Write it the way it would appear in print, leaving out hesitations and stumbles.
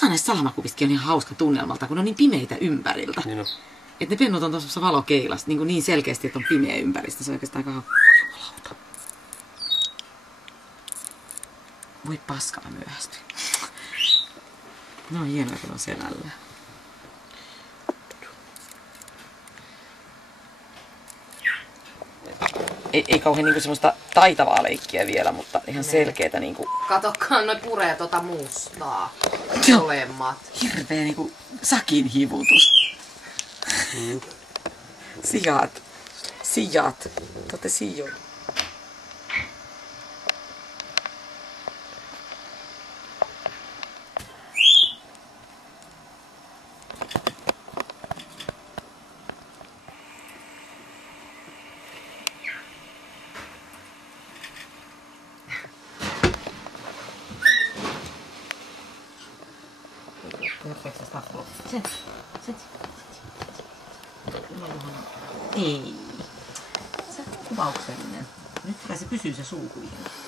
osa näistä salamakuvistakin on ihan hauska tunnelmalta, kun ne on niin pimeitä ympäriltä. Niin on. Että ne pennut on tuossa valokeilasta niin selkeästi, että on pimeä ympäristö. Se on oikeastaan aika jumalauta. Voi paska, mä myöhästyin. No on hienoa, kun on selällä. Ei kauhean niinku semmoista taitavaa leikkiä vielä, mutta ihan selkeetä niinku... Katokkaan, noi puree tota mustaa. Molemmat. Hirveä niinku sakin hivutus. Sijat. Tote sijo. Ei. Se on kuvauksellinen. Nyt kai se pysyy se suu kuitenkin.